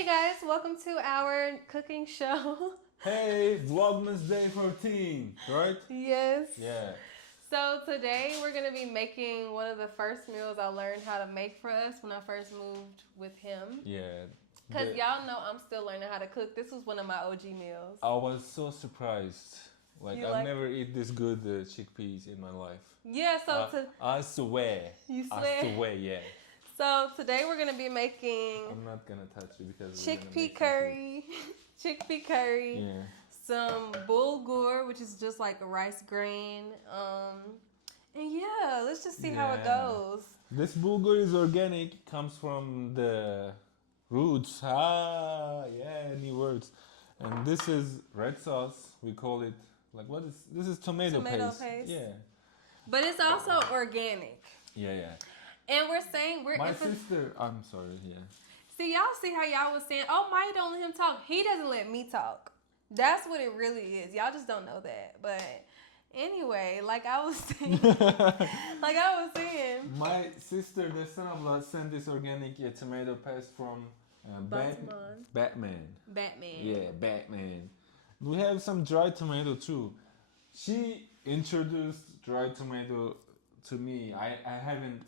Hey guys, welcome to our cooking show. Hey, Vlogmas Day 14, right? Yes. Yeah. So today we're going to be making one of the first meals I learned how to make for us when I first moved with him. Yeah. Because y'all know I'm still learning how to cook. This was one of my OG meals. I was so surprised. Like, I've never eat this good chickpeas in my life. Yeah, so I swear. You swear? I swear, yeah. So today we're going to be making I'm not gonna touch it because chickpea curry. Chickpea curry. Yeah. Some bulgur, which is just like a rice grain. And yeah, let's just see how it goes. This bulgur is organic, comes from the roots. New words. And this is red sauce. We call it, like, this is tomato paste. Yeah. But it's also organic. Yeah. And we're saying My sister, I'm sorry, yeah. See, y'all see how y'all was saying, oh, Maya don't let him talk. He doesn't let me talk. That's what it really is. Y'all just don't know that. But anyway, like I was saying, my sister, the son of Allah, sent this organic tomato paste from Batman. Yeah, Batman. We have some dried tomato too. She introduced dried tomato to me. I haven't.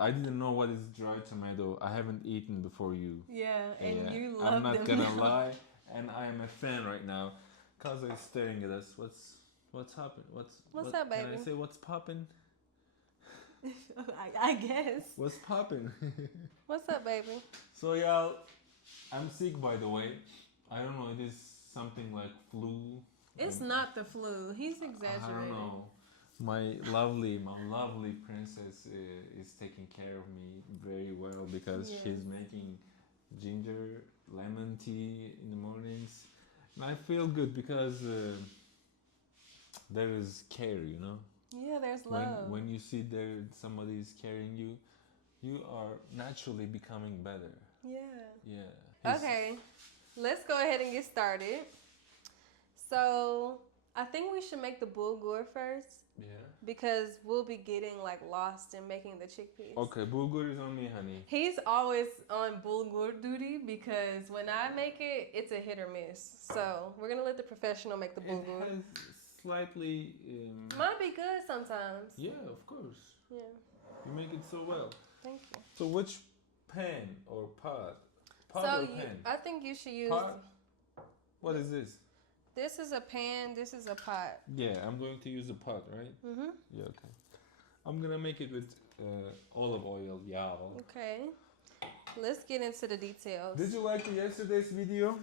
I didn't know what is dried tomato. I haven't eaten before you. Yeah, and you love I'm not them gonna now. lie, and I am a fan right now. Cause is staring at us. What's happening? What's up, baby? Can I say what's popping? I guess. What's popping? What's up, baby? So y'all, I'm sick by the way. I don't know. It is something like flu. It's not the flu. He's exaggerating. I don't know. My lovely princess is taking care of me very well because she's making ginger lemon tea in the mornings, and I feel good because there is care, you know. Yeah, there's love. When you see there somebody is carrying you, you are naturally becoming better. Yeah. Okay, let's go ahead and get started. So I think we should make the bulgur first. Yeah. Because we'll be getting like lost in making the chickpeas. Okay, bulgur is on me, honey. He's always on bulgur duty because when I make it, it's a hit or miss. So we're gonna let the professional make the bulgur. It has slightly. Might be good sometimes. Yeah, of course. Yeah. You make it so well. Thank you. So which pan or pot? Pan? I think you should use. Pot? What is this? This is a pan. This is a pot. Yeah, I'm going to use a pot, right? Mhm. Yeah, okay. I'm gonna make it with olive oil, y'all. Okay. Let's get into the details. Did you like yesterday's video?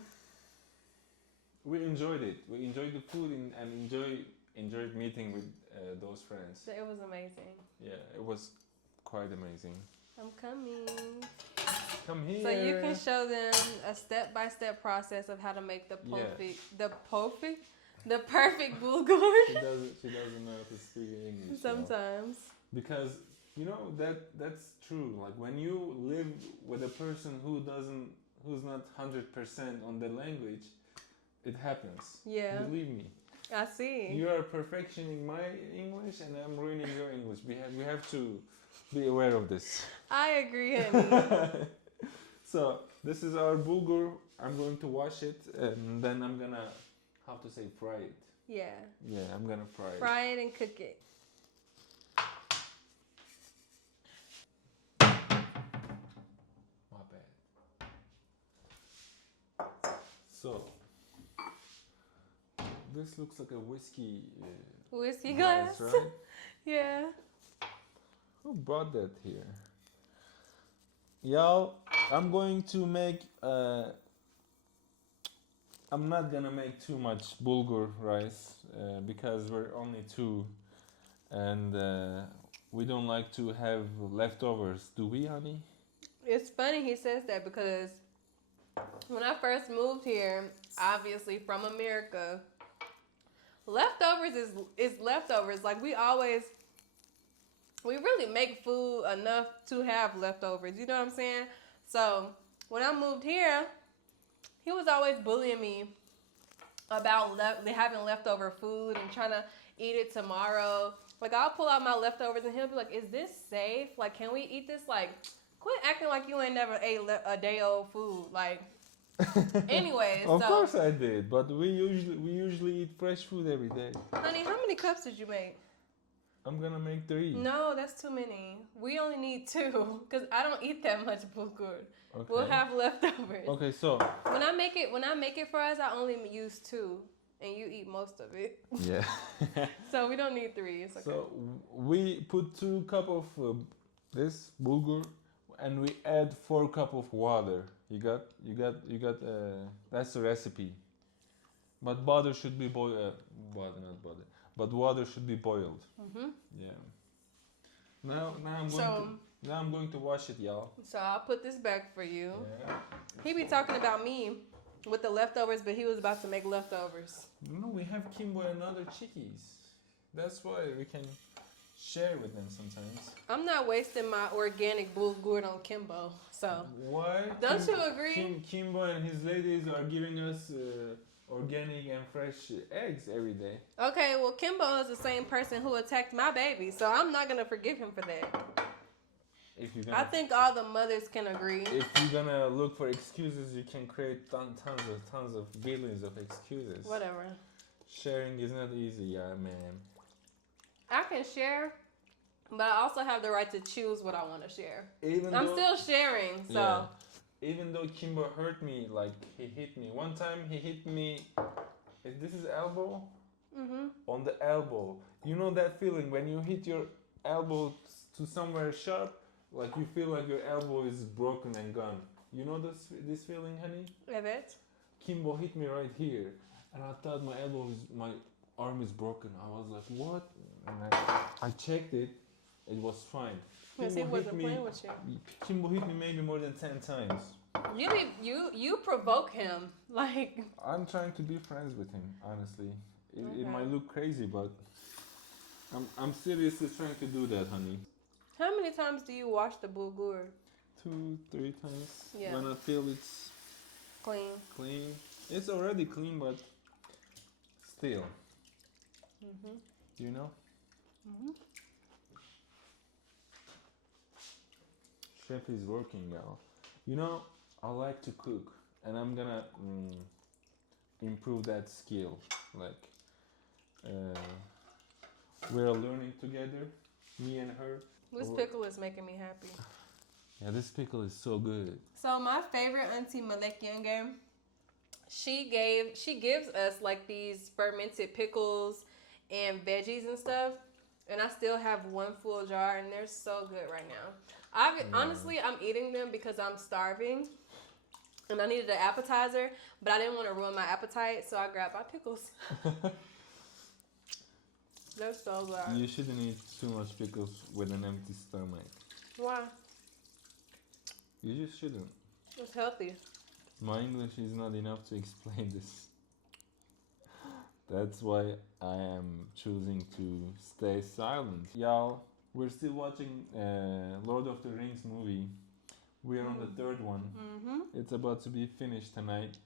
We enjoyed it. We enjoyed the food and enjoyed meeting with those friends. It was amazing. Yeah, it was quite amazing. I'm coming. Come here. So you can show them a step-by-step process of how to make the perfect bulgur. She doesn't know how to speak English. Sometimes. Because you know that's true. Like when you live with a person who's not 100% on the language, it happens. Yeah. Believe me. I see. You are perfectioning my English and I'm ruining your English. We have to be aware of this. I agree, honey. So this is our bulgur. I'm going to wash it and then I'm gonna, fry it. Yeah. Yeah, I'm gonna fry it. Fry it and cook it. My bad. So this looks like a whiskey. Whiskey glass. Right? Yeah. Who brought that here? Y'all, I'm going to make. I'm not gonna make too much bulgur rice because we're only two, and we don't like to have leftovers, do we, honey? It's funny he says that because when I first moved here, obviously from America, leftovers is leftovers. Like we really make food enough to have leftovers. You know what I'm saying? So when I moved here, he was always bullying me about having leftover food and trying to eat it tomorrow. Like I'll pull out my leftovers and he'll be like, "Is this safe? Like, can we eat this? Like, quit acting like you ain't never ate a day old food. Like, Anyway, of course I did, but we usually eat fresh food every day. Honey, how many cups did you make? I'm gonna make 3. No, that's too many. We only need 2 because I don't eat that much bulgur. Okay. We'll have leftovers. Okay, so when I make it for us, I only use 2, and you eat most of it. Yeah. So we don't need 3. It's okay. So we put 2 cups of this bulgur, and we add 4 cups of water. You got. That's the recipe. But butter should be boiled. Not butter. But water should be boiled. Yeah. Now I'm going to wash it, y'all. So I'll put this back for you. Yeah. He be talking about me with the leftovers, but he was about to make leftovers. No, we have Kimbo and other chickies. That's why we can share with them sometimes. I'm not wasting my organic bulgur on Kimbo. So why? Don't you agree? Kimbo and his ladies are giving us organic and fresh eggs every day. Okay, well, Kimbo is the same person who attacked my baby, so I'm not gonna forgive him for that. I think all the mothers can agree. If you're gonna look for excuses, you can create tons of billions of excuses. Whatever. Sharing is not easy, yeah, man. I can share, but I also have the right to choose what I want to share. I'm still sharing, so. Yeah. Even though Kimbo hurt me, like he hit me. One time he hit me, this is elbow? On the elbow. You know that feeling when you hit your elbow to somewhere sharp? Like you feel like your elbow is broken and gone. You know this feeling, honey? Evet. Kimbo hit me right here. And I thought my arm is broken. I was like, what? And I checked it. It was fine. Because he wasn't playing with you. Kimbo hit me maybe more than 10 times. You provoke him. Like. I'm trying to be friends with him, honestly. It might look crazy, but I'm seriously trying to do that, honey. How many times do you wash the bulgur? 2, 3 times. Yeah. When I feel it's clean. It's already clean, but still. You know? Chef is working, y'all. You know, I like to cook, and I'm gonna improve that skill. Like, we're learning together, me and her. This pickle is making me happy. Yeah, this pickle is so good. So my favorite auntie Malek Younger, she gives us like these fermented pickles and veggies and stuff, and I still have 1 full jar, and they're so good right now. Honestly, I'm eating them because I'm starving, and I needed an appetizer, but I didn't want to ruin my appetite, so I grabbed my pickles. They're so good. You shouldn't eat too much pickles with an empty stomach. Why? You just shouldn't. It's healthy. My English is not enough to explain this. That's why I am choosing to stay silent. Y'all, we're still watching Lord of the Rings movie. We're on the 3rd one. It's about to be finished tonight.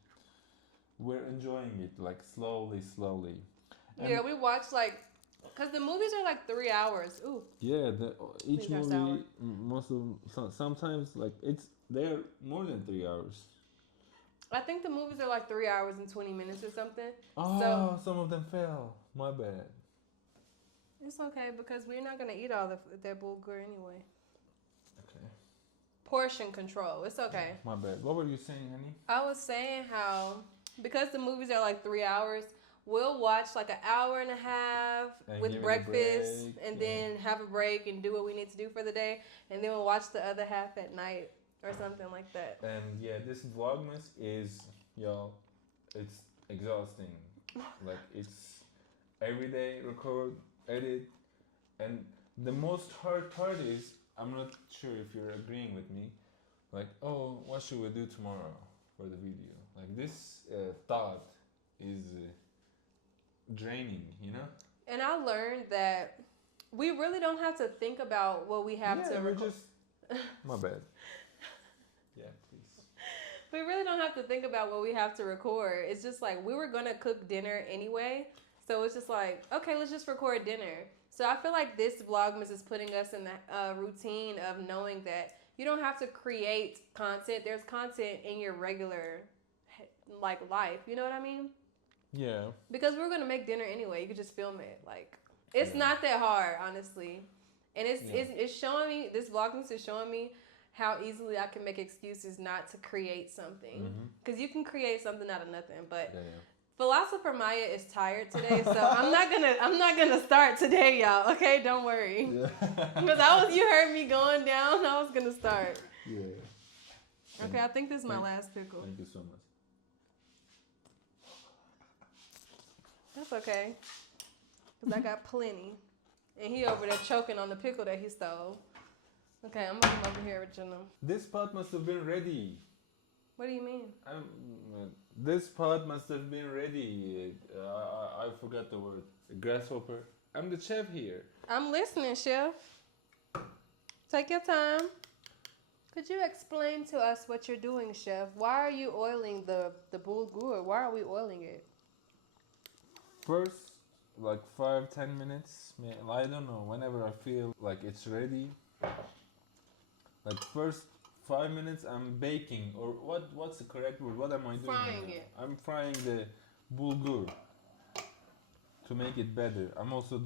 We're enjoying it, like slowly. And yeah, we watched like, cause the movies are like 3 hours. Ooh. Yeah, each movie, sometimes like they're more than 3 hours. I think the movies are like 3 hours and 20 minutes or something. Oh, so, some of them fell. My bad. It's okay because we're not gonna eat all that bulgur anyway. Okay. Portion control. It's okay. My bad. What were you saying, honey? I was saying how because the movies are like 3 hours, we'll watch like an hour and a half with breakfast and then have a break and do what we need to do for the day, and then we'll watch the other half at night or something like that. And yeah, this Vlogmas is, y'all, it's exhausting. Like it's every day record, edit, and the most hard part is, I'm not sure if you're agreeing with me, like, oh, what should we do tomorrow for the video? Like this thought is draining, you know? And I learned that we really don't have to think about what we have to record. My bad. Yeah, please. We really don't have to think about what we have to record. It's just like we were going to cook dinner anyway. So it's just like, okay, let's just record dinner. So I feel like this Vlogmas is putting us in the routine of knowing that you don't have to create content. There's content in your regular like life. You know what I mean? Yeah. Because we're gonna make dinner anyway. You could just film it. Like it's not that hard, honestly. And it's showing me, this Vlogmas is showing me how easily I can make excuses not to create something. Because you can create something out of nothing. But Philosopher Maya is tired today, so I'm not gonna start today, y'all. Okay, don't worry. Because you heard me going down. I was gonna start. Yeah. Okay, I think this is my last pickle. Thank you so much. That's okay. Because I got plenty. And he over there choking on the pickle that he stole. Okay, I'm gonna come over here with Jenna. This pot must have been ready. What do you mean? This pot must have been ready. I forgot the word. Grasshopper. I'm the chef here. I'm listening, chef. Take your time. Could you explain to us what you're doing, chef? Why are you oiling the bulgur? Why are we oiling it? First, like 5-10 minutes. I don't know. Whenever I feel like it's ready. Like first 5 minutes I'm baking, or what's the correct word? What am I doing? Frying it. I'm frying the bulgur to make it better. I'm also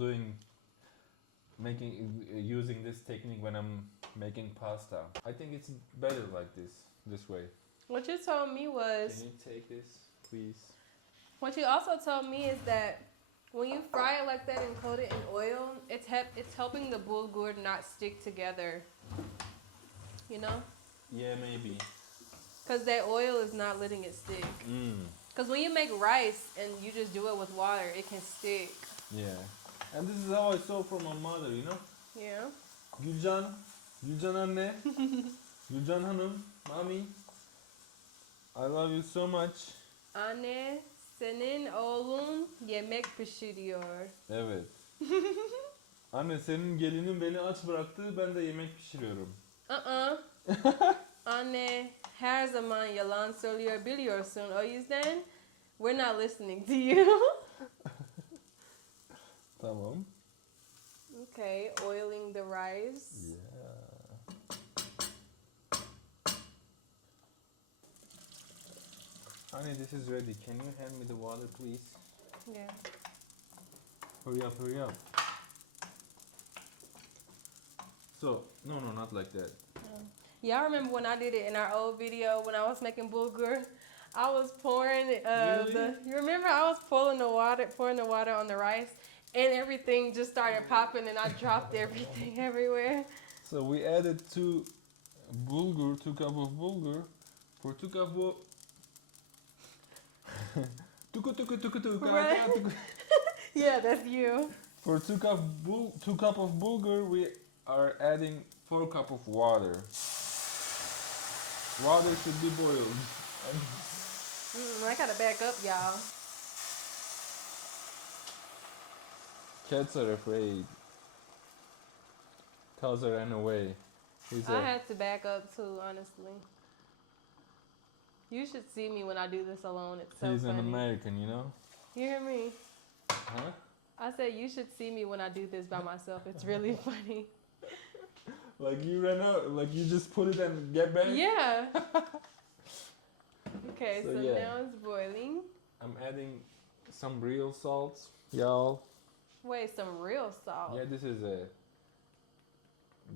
using this technique when I'm making pasta. I think it's better like this way. What you told me was... Can you take this, please? What you also told me is that when you fry it like that and coat it in oil, it's helping the bulgur not stick together. You know? Yeah, maybe. Because that oil is not letting it stick. Because when you make rice and you just do it with water, it can stick. Yeah. And this is how I saw from my mother, you know? Yeah. Gülcan anne, Gülcan hanım, mommy, I love you so much. Anne, senin oğlun yemek pişiriyor. Evet. Anne, senin gelinin beni aç bıraktı, ben de yemek pişiriyorum. Anne her zaman yalan söylüyor biliyorsun. O yüzden we're not listening to you. Tamam. Okay, oiling the rice. Yeah. Honey, this is ready. Can you hand me the water, please? Yeah. Hurry up, hurry up. So, no, not like that. Y'all remember when I did it in our old video when I was making bulgur? I was pouring Really? you remember I was pouring the water on the rice and everything just started popping and I dropped everything everywhere. So we added 2 cup of bulgur for 2 cup of Right? Yeah, that's you. For 2 cup of bulgur, we are adding 4 cup of water. Water should be boiled. I gotta back up, y'all. Cats are afraid. Cause ran away. I had to back up too, honestly. You should see me when I do this alone. It's so He's funny. an American, you know? You hear me? Huh? I said you should see me when I do this by myself. It's really funny. Like you ran out, like you just put it and get back? Yeah. Okay, so yeah. now it's boiling. I'm adding some real salt, y'all. Wait, some real salt? Yeah,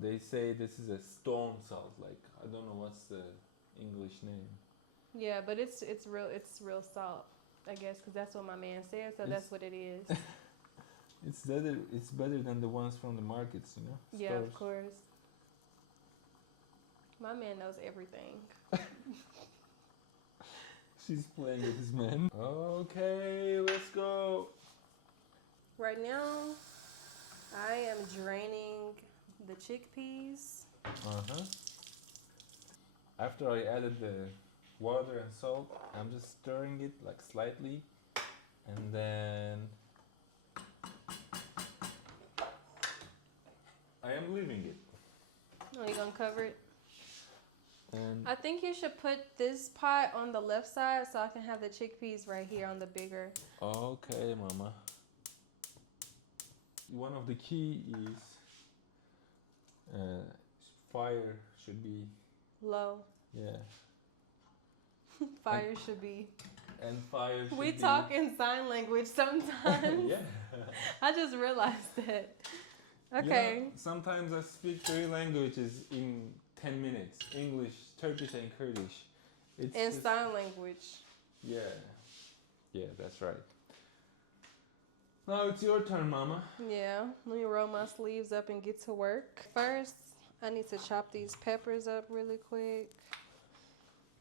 they say this is a stone salt. Like, I don't know what's the English name. Yeah, but it's real salt, I guess, because that's what my man said, so that's what it is. It's better than the ones from the markets, you know? Yeah, Stores. of course. My man knows everything. She's playing with his man. Okay, let's go. Right now, I am draining the chickpeas. After I added the water and salt, I'm just stirring it like slightly, and then I am leaving it. Oh, you gonna cover it? And I think you should put this pot on the left side so I can have the chickpeas right here on the bigger. okay, mama. One of the key is fire should be Low. yeah. Fire should be. And fire should we be... talk in sign language sometimes. Yeah. I just realized that. Okay. You know, sometimes I speak 3 languages in 10 minutes. English, Turkish, and Kurdish. It's in just... sign language. Yeah. Yeah, that's right. Now it's your turn, Mama. Yeah. Let me roll my sleeves up and get to work. First, I need to chop these peppers up really quick.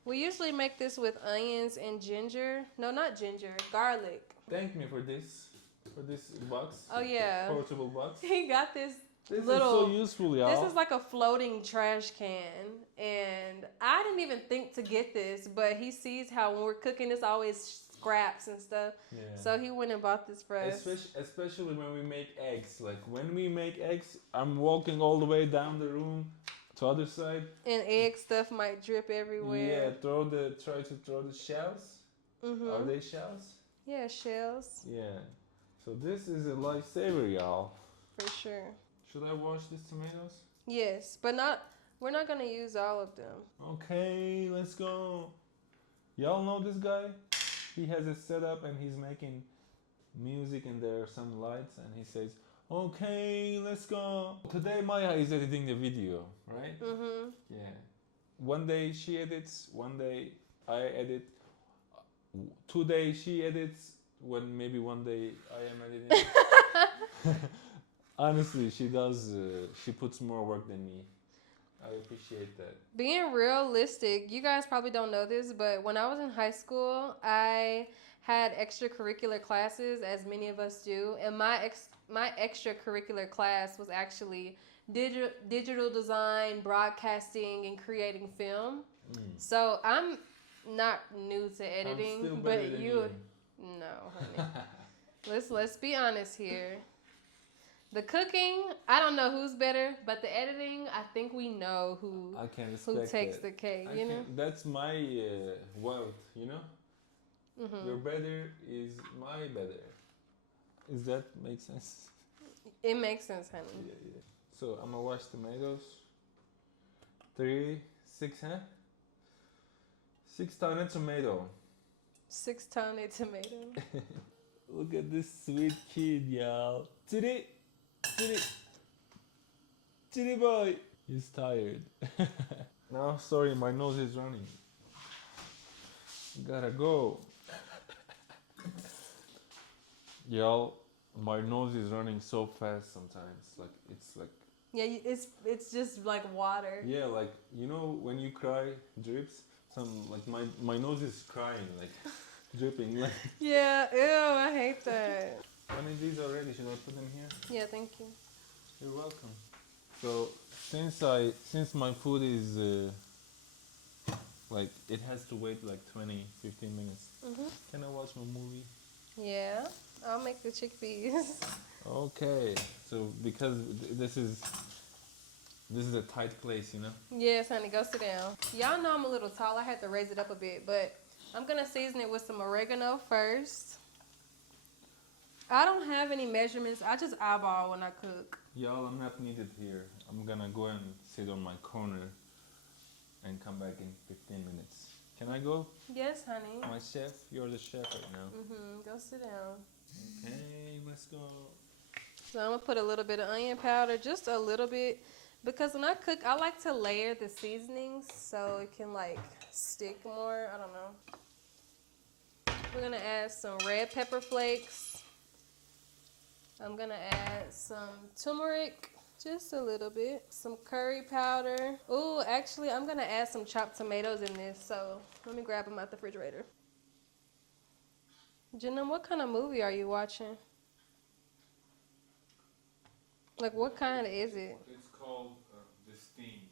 We usually make this with onions and ginger. No, not ginger, garlic. Thank me for this box. Oh yeah. Portable box. He got this This little, is so useful, y'all. This is like a floating trash can. And I didn't even think to get this, but he sees how when we're cooking, it's always scraps and stuff. Yeah. So he went and bought this for us. Especially when we make eggs. Like when we make eggs, I'm walking all the way down the room to other side. And egg stuff might drip everywhere. Yeah, try to throw the shells. Mm-hmm. Are they shells? Yeah, shells. Yeah. So this is a lifesaver, y'all. For sure. Should I wash these tomatoes? Yes, but we're not gonna use all of them. Okay, let's go. Y'all know this guy? He has a setup and he's making music and there are some lights and he says, okay, let's go. Today Maya is editing the video, right? Mm-hmm. Yeah. One day she edits, one day I edit. 2 days she edits, maybe one day I am editing. Honestly, she does, she puts more work than me. I appreciate that. Being realistic, you guys probably don't know this, but when I was in high school, I had extracurricular classes, as many of us do, and my extracurricular class was actually digital design, broadcasting, and creating film. So I'm not new to editing, but you. No, honey. Let's be honest here. The cooking, I don't know who's better, but the editing, I think we know who takes the cake. You know, that's my wealth. You know, your better is my better. Does that make sense? It makes sense, honey. Yeah, yeah. So I'm gonna wash tomatoes. 3, 6, huh? 6 tane tomato. 6 tane tomato. Look at this sweet kid, y'all. Chitty boy. He's tired. No, sorry, my nose is running. Gotta go. Y'all, my nose is running so fast sometimes. It's like. Yeah, it's just like water. Yeah, like you know when you cry, drips. My nose is crying, like dripping. Like. Yeah, ew, I hate that. I mean, these are ready. Should I put them here? Yeah, thank you. You're welcome. So since my food is like it has to wait like 20-15 minutes. Can I watch my movie? Yeah, I'll make the chickpeas. Okay. So because this is a tight place, you know. Yes, honey, go sit down. Y'all know I'm a little tall. I had to raise it up a bit, but I'm gonna season it with some oregano first. I don't have any measurements. I just eyeball when I cook. Y'all, I'm not needed here. I'm gonna go and sit on my corner and come back in 15 minutes. Can I go? Yes, honey. My chef? You're the chef right now. Go sit down. Okay, let's go. So I'm gonna put a little bit of onion powder, just a little bit, because when I cook, I like to layer the seasonings so it can like stick more. I don't know. We're gonna add some red pepper flakes. I'm gonna add some turmeric, just a little bit. Some curry powder. Ooh, actually, I'm gonna add some chopped tomatoes in this, so let me grab them out the refrigerator. Jenna, what kind of movie are you watching? Like, what kind is it? It's called This Thing.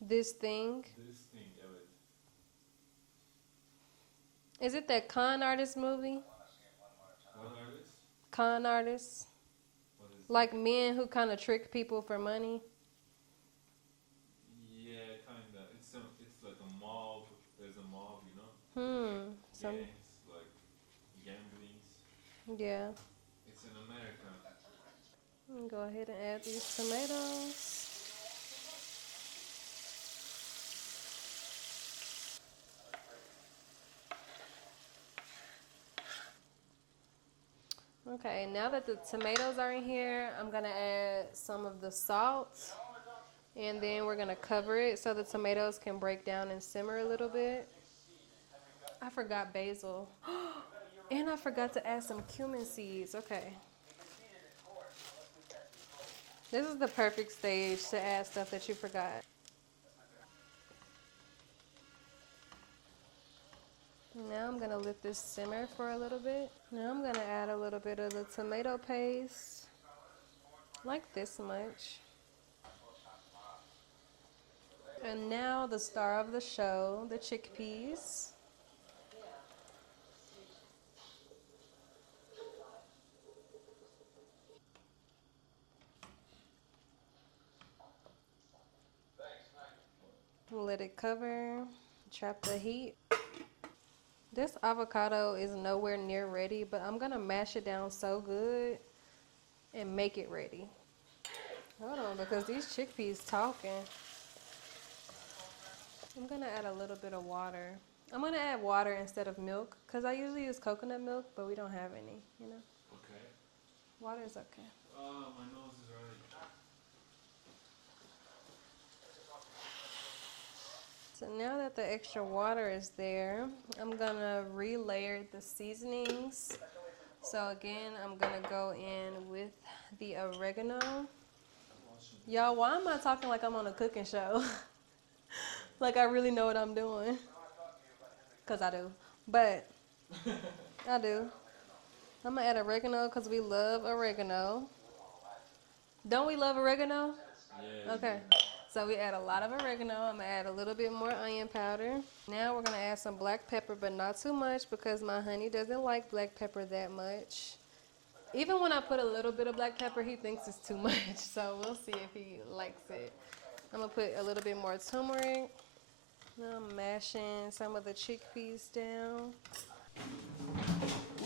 This Thing? This Thing, evet. Is it that con artist movie? What artist? Con artists? What is like men who kind of trick people for money? Yeah, kinda. It's like a mob. There's a mob, you know? Gangs, like gamblings. Yeah. It's in America. Go ahead and add these tomatoes. Okay, now that the tomatoes are in here, I'm gonna add some of the salt, and then we're gonna cover it so the tomatoes can break down and simmer a little bit. I forgot basil. And I forgot to add some cumin seeds. Okay. This is the perfect stage to add stuff that you forgot. Now I'm gonna let this simmer for a little bit. Now I'm gonna add a little bit of the tomato paste, like this much. And now the star of the show, the chickpeas. Let it cover, trap the heat. This avocado is nowhere near ready, but I'm gonna mash it down so good and make it ready. Hold on, because these chickpeas talking. I'm gonna add a little bit of water. I'm gonna add water instead of milk, because I usually use coconut milk, but we don't have any, you know? Okay. Water is okay. Oh, my nose is running. So now that the extra water is there, I'm gonna relayer the seasonings. So again, I'm gonna go in with the oregano. Y'all, why am I talking like I'm on a cooking show? Like I really know what I'm doing. Cause I do. But I do. I'm gonna add oregano because we love oregano. Don't we love oregano? Yeah. Okay. So we add a lot of oregano. I'm gonna add a little bit more onion powder. Now we're gonna add some black pepper, but not too much because my honey doesn't like black pepper that much. Even when I put a little bit of black pepper, he thinks it's too much. So we'll see if he likes it. I'm gonna put a little bit more turmeric. Now I'm mashing some of the chickpeas down.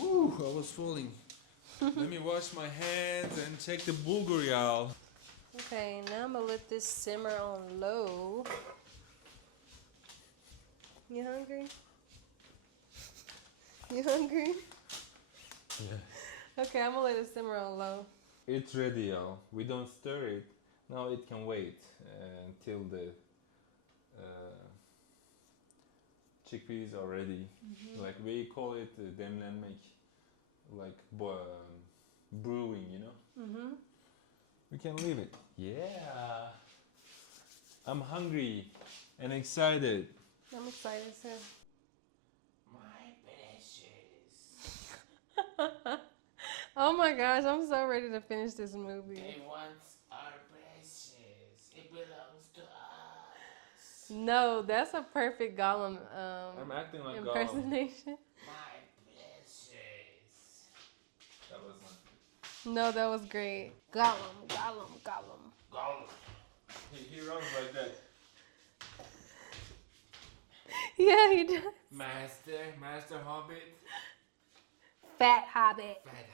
Ooh, I was falling. Let me wash my hands and check the bulgur, y'all. Okay, now I'm gonna let this simmer on low. You hungry? You hungry? Yeah. Okay, I'm gonna let it simmer on low. It's ready, y'all. We don't stir it. Now it can wait until the chickpeas are ready. Like we call it demlenmek, like brewing, you know? We can leave it. Yeah. I'm hungry and excited. I'm excited too. My precious. Oh my gosh, I'm so ready to finish this movie. They want our precious. It belongs to us. No, that's a perfect Gollum I'm acting like impersonation. My precious. That was not good. No, that was great. Gollum, Gollum, Gollum. Gollum. He runs like that. Yeah, he does. Master Hobbit. Fat Hobbit. Bad Hobbit.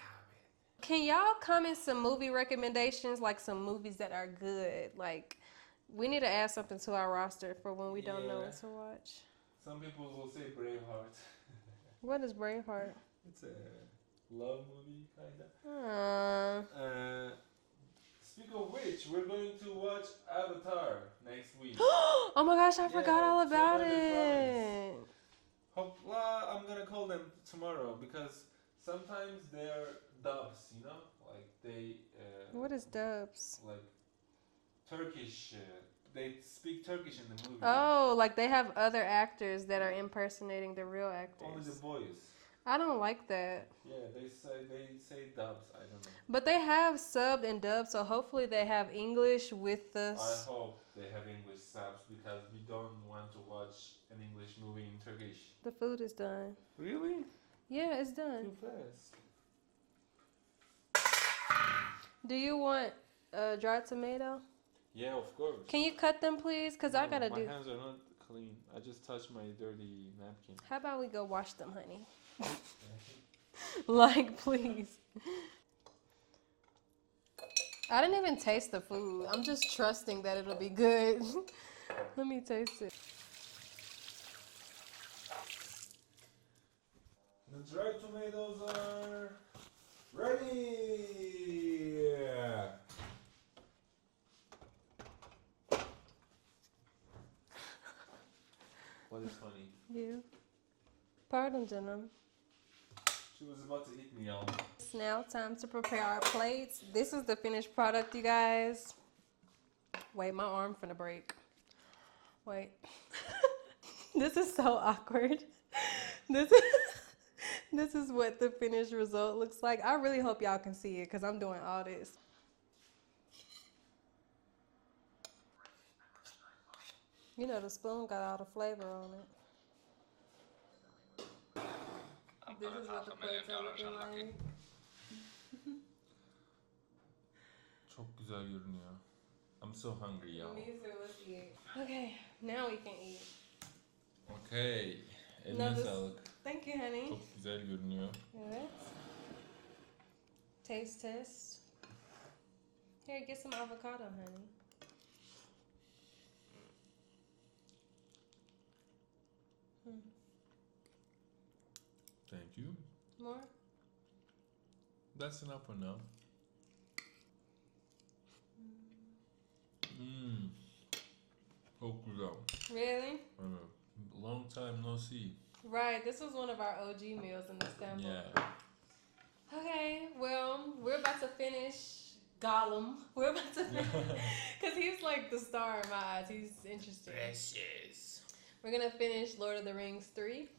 Can y'all comment some movie recommendations, like some movies that are good? Like, we need to add something to our roster for when we don't know what to watch. Some people will say Braveheart. What is Braveheart? It's a love movie, kinda. Speak of which, we're going to watch Avatar next week. Oh my gosh, I forgot all about Survivor it. I'm gonna call them tomorrow because sometimes they're dubs, you know, like they. What is dubs? Like Turkish. They speak Turkish in the movie. Oh, like they have other actors that are impersonating the real actors. Only the boys. I don't like that. Yeah, they say dubs. I don't know. But they have subbed and dubbed, so hopefully they have English with the. I hope they have English subs because we don't want to watch an English movie in Turkish. The food is done. Really? Yeah, it's done. Too fast. Do you want dried tomato? Yeah, of course. Can you cut them, please? Because I gotta my do. My hands are not clean. I just touched my dirty napkin. How about we go wash them, honey? Like, please. I didn't even taste the food. I'm just trusting that it'll be good. Let me taste it. The dried tomatoes are Ready! What is funny? You. Pardon, Jenna. She was about to eat me, y'all. It's now time to prepare our plates. This is the finished product, you guys. Wait, my arm finna break. Wait. This is so awkward. This is what the finished result looks like. I really hope y'all can see it because I'm doing all this. You know, the spoon got all the flavor on it. This is what the plates are looking like. Çok güzel görünüyor. I'm so hungry, y'all. Me too, let's eat. Okay, now we can eat. Okay. Eline sağlık. Thank you, honey. Çok güzel görünüyor. Evet. Taste test. Here, get some avocado, honey. Thank you. More? That's enough for now. Mmm. Çok güzel. Really? Long time no see. Right, this was one of our OG meals in Istanbul. Yeah. Okay, well, we're about to finish Gollum. We're about to finish, because he's like the star in my eyes. He's interesting. Precious. We're going to finish Lord of the Rings 3.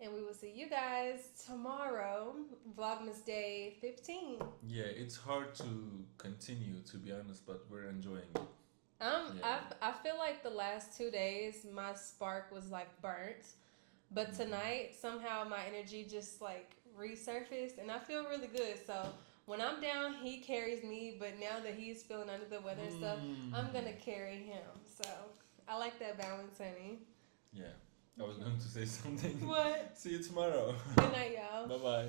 And we will see you guys tomorrow, Vlogmas Day 15. Yeah, it's hard to continue, to be honest, but we're enjoying it. I feel like the last 2 days, my spark was like burnt. But tonight, somehow my energy just like resurfaced. And I feel really good. So when I'm down, he carries me. But now that he's feeling under the weather and stuff, I'm going to carry him. So I like that balance, honey. Yeah. I was going to say something. What? See you tomorrow. Good night, y'all. Bye-bye.